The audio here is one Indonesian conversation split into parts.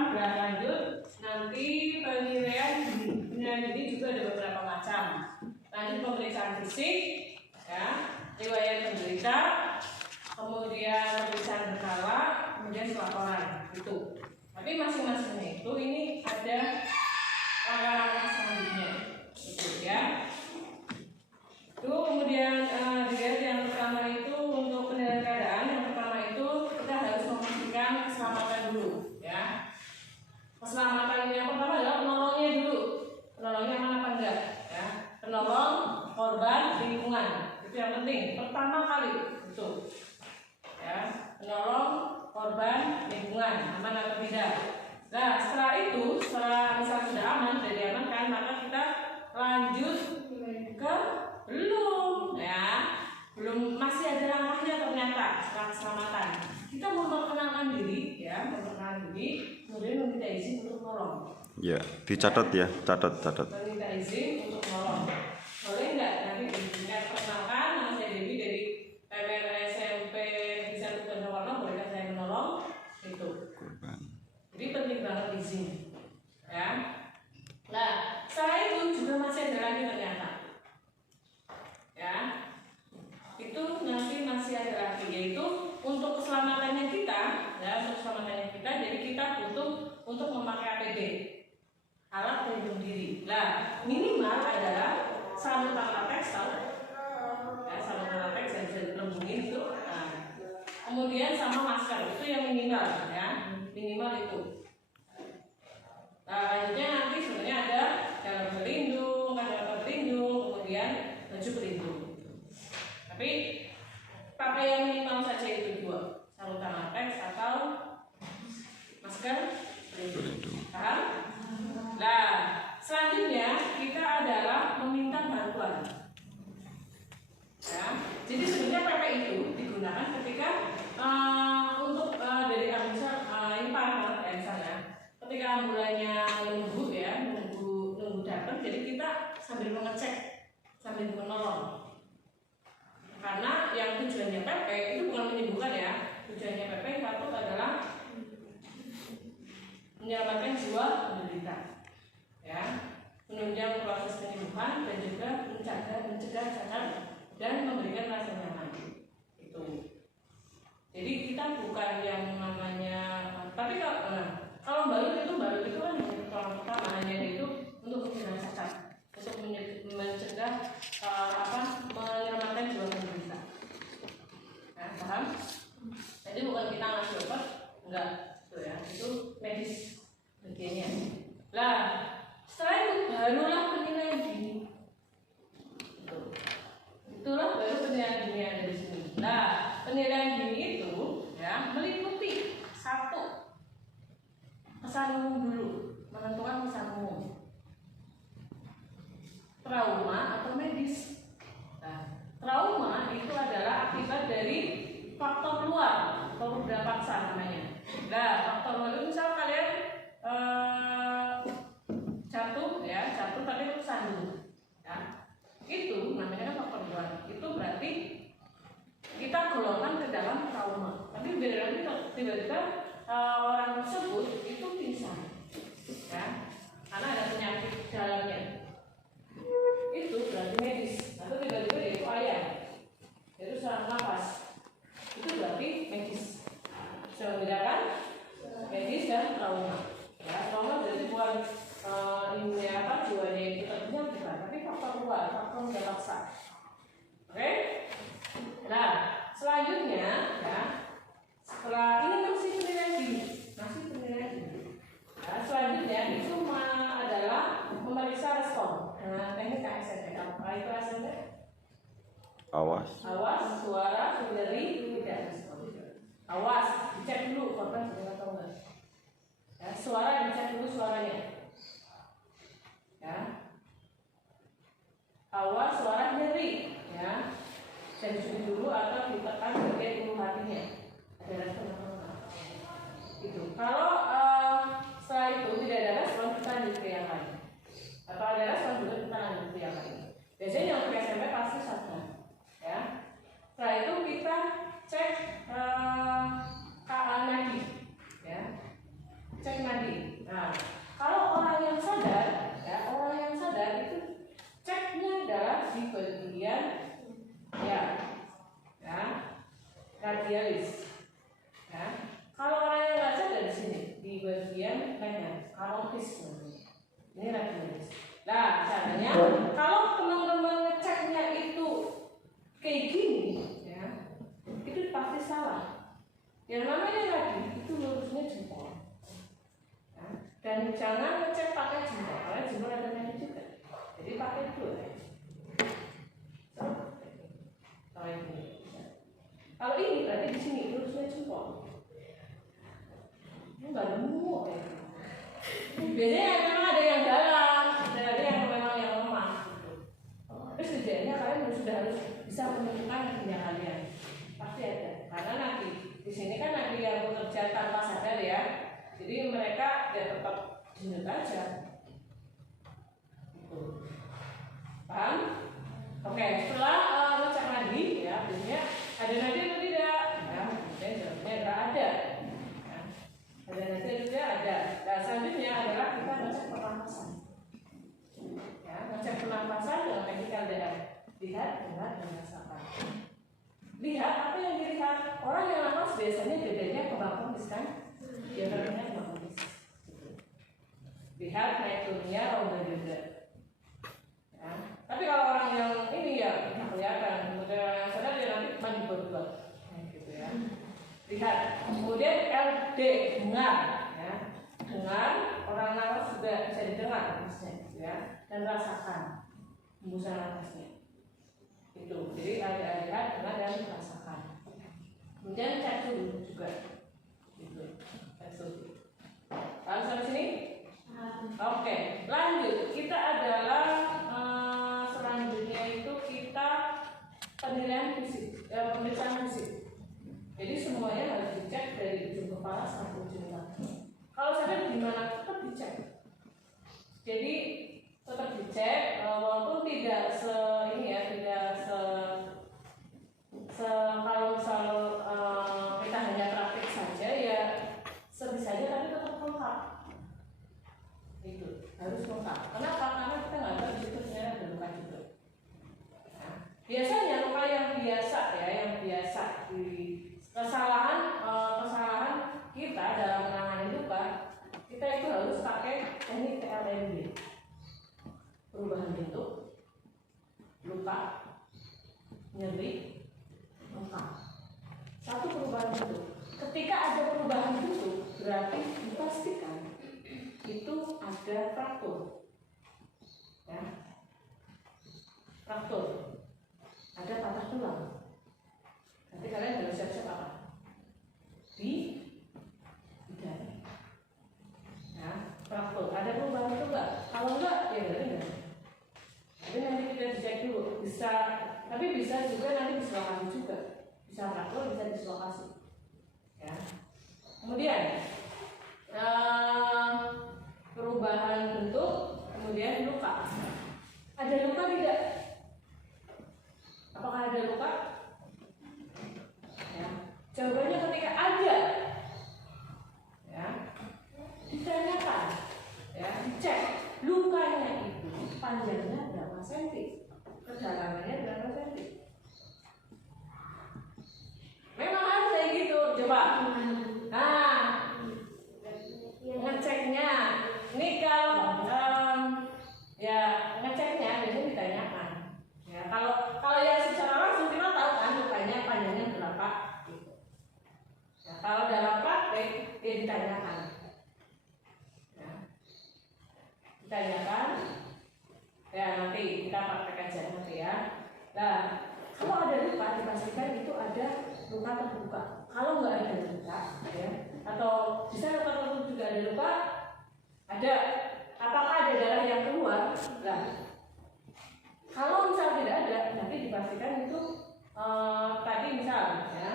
akan berlanjut nanti penilaian dini juga ada beberapa macam. Lanjut pemeriksaan fisik, ya, riwayat penderita, kemudian pemeriksaan berkala, kemudian pelaporan itu. Tapi masing-masingnya itu ini ada langkah-langkah selanjutnya, gitu ya. Itu kemudian dilihat yang pertama itu untuk penilaian keadaan. Yang pertama itu kita harus memastikan keselamatan dulu, ya. Keselamatan yang pertama adalah penolongnya dulu, penolongnya aman apa enggak, ya. Penolong, korban, lingkungan, itu yang penting. Pertama kali itu, ya. Penolong, korban, lingkungan, aman atau tidak. Nah setelah itu, setelah misalnya sudah aman, sudah diamankan, maka kita lanjut ke belum, ya, belum, masih ada langkahnya ternyata setelah keselamatan. Kita memperkenalkan diri, ya, memperkenalkan diri, kemudian meminta izin untuk menolong. Ya, dicatat ya, catat. Meminta izin untuk menolong. Boleh nggak nanti izinkan perkenalkan, nama saya Dewi dari PMR SMP Bisa Tujuan Warna, bolehkah saya menolong? Itu. Jadi penting banget izin, ya. Nah, setelah itu juga masih ada lagi ternyata. Ya, itu nanti masih ada lagi, yaitu untuk keselamatannya kita, ya, untuk keselamatannya kita, jadi kita butuh untuk memakai APD, alat pelindung diri. Nah, minimal adalah salutan latex, ya, salutan latex yang bisa dilembungin itu. Nah, kemudian sama masker, itu yang minimal, ya, minimal itu. Nah, lanjutnya nanti sebenarnya ada helm pelindung, kacamata pelindung, kemudian baju pelindung. Tapi pakai yang minimal saja itu dua, salutan latex atau masker pelindung. Paham? Nah, selanjutnya kita adalah meminta bantuan. Ya, jadi sebenarnya PP itu digunakan ketika untuk dari misal ini parah banget ya misalnya, ketika ambulannya nunggu ya, nunggu datang, jadi kita sambil mengecek, sambil menolong. Karena yang tujuannya PP itu bukan menyembuhkan ya, tujuannya PP satu adalah menyelamatkan jiwa penderita, ya, menunjang proses penyembuhan dan juga mencegah cacat dan memberikan rasa nyaman. Itu. Jadi kita bukan yang namanya, tapi kalau balut itu kan yang pertama hanya itu untuk mencegah cacat, untuk mencegah menyelamatkan jiwa penderita. Nah, paham? Jadi bukan kita ngasih obat, enggak, itu ya, itu medis bagiannya. Lah, setelah itu barulah penilaian dini. Itulah baru penilaian dini yang ada di sini. Nah, penilaian dini itu ya meliputi satu, kesan umum dulu, menentukan kesan umum, trauma atau medis. Nah, trauma itu adalah akibat dari faktor luar atau benda paksa namanya. Nah, faktor luar itu misal kalian jatuh tapi itu sandung, ya, itu namanya faktor luar. Itu berarti kita golongkan ke dalam trauma. Tapi berarti tiba-tiba orang tersebut itu pingsan, ya, karena ada penyakit dalamnya. Itu berarti medis. Atau tiba-tiba dia itu ayam, itu serangan nafas, itu berarti medis. Bisa membedakan medis dan trauma. Ya, trauma berarti bukan ini jiwanya itu ternyata bukan, tapi faktor luar, faktor yang paksa. Oke? Nah, selanjutnya ya, setelah ini masih penilaian dini, Nah, selanjutnya itu adalah memeriksa respon dengan teknik ASNP. Apa itu ASNP? Awas, suara, nyeri, tidak respon. Awas, dicek dulu korban sudah atau enggak. Ya, suara dicek dulu suaranya. Ya. Awas, suara, nyeri, ya. Sensori dulu atau ditekan bagian ulu hatinya. Ada respon atau enggak? Itu. Kalau setelah itu tidak ada respon, kita lanjut ke yang lain. Atau ada respon juga kita lanjut ke yang lain. Biasanya yang ke SMP pasti sadar, ya. Setelah itu kita cek KA nadi, ya. Cek nadi. Nah, kalau orang yang sadar, ya orang yang sadar itu ceknya adalah di bagian ya radialis. Ya. Kalau orang yang nggak sadar di sini di bagian leher, karotis namanya. Ini radialis. Nah, caranya kalau teman-teman ngeceknya itu kayak gini, ya, itu pasti salah. Yang namanya lagi itu lurusnya jempol. Ya. Dan jangan ngecek pakai jempol, karena jempol ada nadi juga. Jadi pakai dua. Kalau ini berarti di sini lurusnya jempol. Ini nggak nemu ya. Biasanya memang ada yang dalam, ada yang memang yang lemah. Tapi setidaknya kalian sudah harus bisa menentukan nadinya kalian. Pasti ada. Karena nanti di sini kan nadi yang bekerja tanpa sadar ya. Jadi mereka ya tetap jenuh aja. Paham? Oke, setelah ngecek nadi ya, biasanya ada nadi atau tidak? Ya, kemudian jawabnya adalah ada. Ya, ada nadi atau tidak? Ada. Nah, selanjutnya adalah kita ngecek pernapasan. Ya, ngecek pernapasan dengan medical data. Lihat, dengar, dan rasakan. Lihat apa yang dilihat. Orang yang nafas biasanya dadanya kembang kempis kan? Diafragmanya kembang kempis. Lihat naik turunnya rongga dada. Ya. Tapi kalau orang yang ini ya nggak kelihatan. Kemudian orang yang sadar dia nanti mandi berdua, gitu ya. Lihat. Kemudian LD dengar, ya. Dengar. Orang nafas juga bisa didengar, gitu ya. Dan rasakan hembusan nafasnya. Itu. Jadi ada lihat, dengar dan rasakan. Kemudian cek dulu juga. Gitu. Cek dulu. Lalu sampai sini? Oke, lanjut. Kita adalah selanjutnya itu kita penilaian fisik, pemeriksaan fisik. Jadi semuanya harus dicek dari ujung kepala sampai ujung kaki. Kalau sampai gimana tetap dicek. Jadi tetap dicek, walaupun tidak kalau misal kita hanya praktik saja ya sebisanya tapi tetap lengkap. Itu harus lengkap. Kenapa? Karena kita nggak tahu di situ sebenarnya ada luka juga. Nah, biasanya luka yang biasa ya, yang biasa di kesalahan kita dalam menangani luka, kita itu harus pakai teknik TLMB. Perubahan bentuk, luka, nyeri, luka. Satu perubahan bentuk. Ketika ada perubahan bentuk, berarti dipastikan itu ada fraktur, ya, fraktur, ada patah tulang. Nanti kalian harus siap-siap apa? Bidang, ya, fraktur. Ada perubahan itu enggak? Kalau enggak, ya berarti enggak. Jadi nanti kita dicek dulu. Bisa, tapi bisa juga nanti dislokasi juga. Bisa fraktur, bisa dislokasi. Ya. Kemudian perubahan bentuk, kemudian luka. Ada luka tidak? Apakah ada luka? Ya. Jawabannya ketika ada, ya, ditanyakan, ya, dicek lukanya itu panjangnya berapa senti, kedalamannya berapa senti. Memang harus kayak gitu, coba. Nah, ngeceknya ini kalau ya ngeceknya biasanya ditanyakan. Ya, kalau yang secara langsung kita tahu kan lukanya panjangnya berapa gitu. Ya, kalau dalam praktek ya ditanyakan. Ya. Ditanyakan. Ya nanti kita praktek aja nanti ya. Nah, kalau ada luka dipastikan itu ada luka terbuka. Kalau nggak ada luka, ya, atau bisa luka tertutup juga ada luka, ada. Apakah ada darah yang keluar? Nah, kalau misal tidak ada, nanti dipastikan itu tadi misal, ya,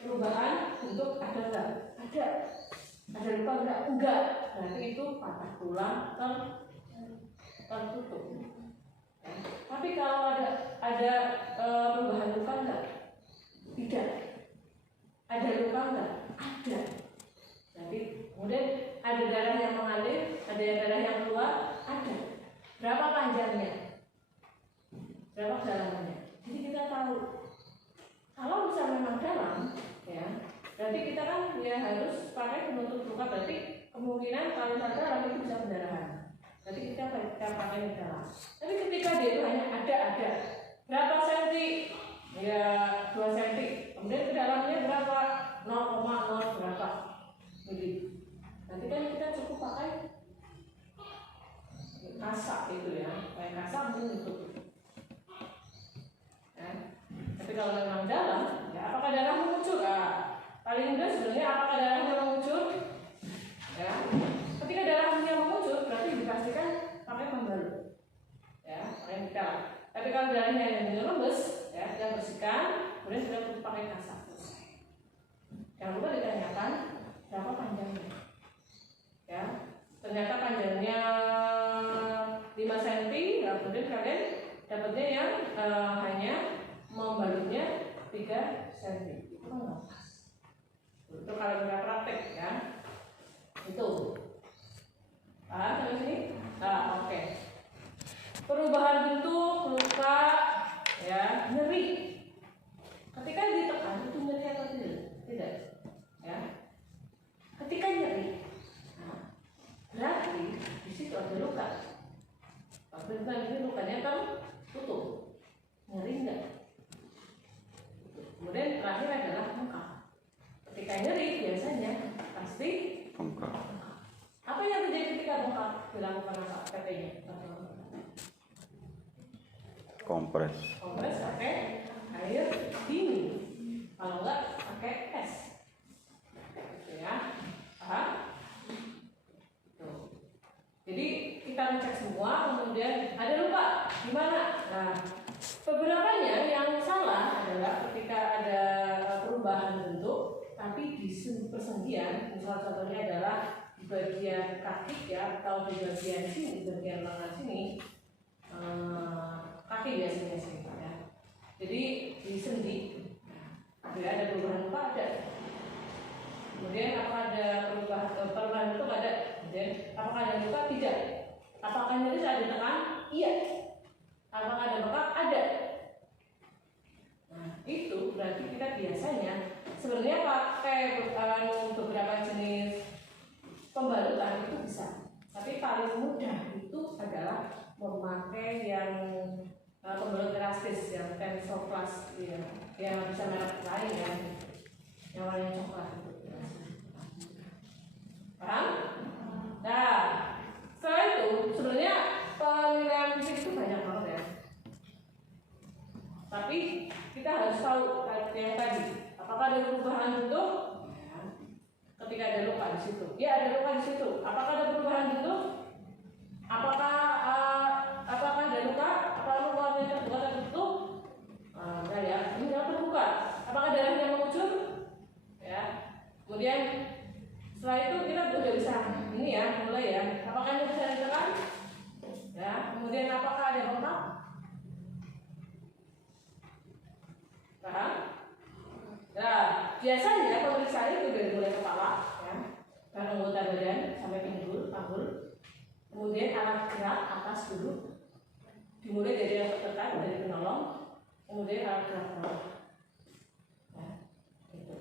perubahan bentuk ada enggak? Ada luka enggak? Enggak. Nanti itu patah tulang tertutup. Ya. Tapi kalau ada perubahan luka enggak? Tidak. Ada luka enggak? Ada. Jadi kemudian ada darah yang mengalir, ada yang darah yang keluar, ada. Berapa panjangnya? Berapa kedalamannya? Jadi kita tahu. Kalau misal memang dalam, ya, berarti kita kan ya harus pakai penutup luka. Berarti kemungkinan kalau misal dalam itu bisa pendarahan. Berarti kita pakai yang dalam. Tapi ketika dia itu hanya ada berapa senti? Ya 2 senti. Kemudian kedalamnya berapa? 0,0 berapa? Jadi nanti kan kita cukup pakai kasak gitu ya, pakai kasak mungkin itu. Ya. Tapi kalau memang dalam, ya apakah darah mengucur? Paling mudah sebenarnya apakah darahnya mengucur? Ya. Ketika darahnya mengucur, berarti dipastikan pakai pembalut. Ya, pakai kita. Tapi kalau darahnya yang rembes, ya kita bersihkan, kemudian sudah pakai kasak. Jangan lupa ditanyakan berapa panjangnya. Ya, ternyata panjangnya 5 cm, ya, kemudian kalian dapatnya yang hanya membalutnya 3 cm. Itu kan nggak pas. Itu kalau kita praktek ya. Itu. Paham sampai sini? Nah, oke. Perubahan bentuk luka, ya, nyeri. Ketika ditekan itu nyeri atau tidak? Tidak. Ya. Ketika nyeri, nah, berarti di situ ada luka. Benar ini lukanya kan tutup, nyeri enggak? Kemudian terakhir adalah bengkak. Ketika nyeri biasanya pasti bengkak. Apa yang terjadi ketika bengkak? Dilakukan apa? Katanya? Kompres. Kompres pakai air dingin. Kalau enggak pakai es. Gitu ya. Paham? Tuh. Jadi kita ngecek semua, kemudian ada luka di mana? Nah, beberapanya yang salah adalah ketika ada perubahan bentuk, tapi di persendian, misalnya contohnya adalah di bagian kaki ya, atau di bagian sini, di bagian lengan sini, kaki biasanya sini ya. Jadi di sendi, ya, ada perubahan luka ada. Kemudian apakah ada perubahan bentuk ada? Kemudian apakah ada luka? Tidak. Apakah nyeri saat ditekan? Iya. Apakah ada bengkak? Ada. Nah, itu berarti kita biasanya sebenarnya pakai beberapa jenis pembalutan itu bisa. Tapi paling mudah itu adalah memakai yang pembalut elastis, yang Tensoplast ya, yang bisa merek lain ya, yang warnanya coklat itu. Paham? Nah, setelah itu sebenarnya penilaian fisik itu banyak banget ya. Tapi kita harus tahu yang tadi, apakah ada perubahan bentuk? Ya. Ketika ada luka di situ, ya ada luka di situ. Apakah ada perubahan bentuk? Apakah ada luka? Apakah lukanya terbuka atau tertutup? Enggak ya, ini tidak terbuka. Apakah darahnya mengucur? Ya. Kemudian setelah itu kita sudah bisa ini ya, mulai ya. Apakah ini bisa ditekan? Ya. Kemudian apakah ada bengkak? Paham? Nah, biasanya pemeriksaan itu dari mulai kepala, ya, dan anggota badan sampai pinggul, panggul. Kemudian alat gerak atas dulu, dimulai dari yang tertekan, dari penolong, kemudian alat gerak bawah. Nah, itu.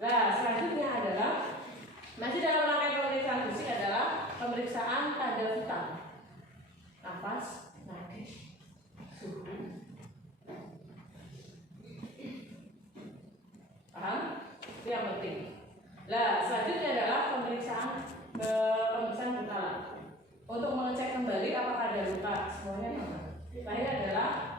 Nah, selanjutnya adalah masih dalam rangkaian pemeriksaan fisik adalah pemeriksaan tanda vital, nafas, nadi, suhu. Paham? Itu yang penting. Nah, selanjutnya adalah pemeriksaan berkala untuk mengecek kembali apakah ada luka semuanya. Terakhir adalah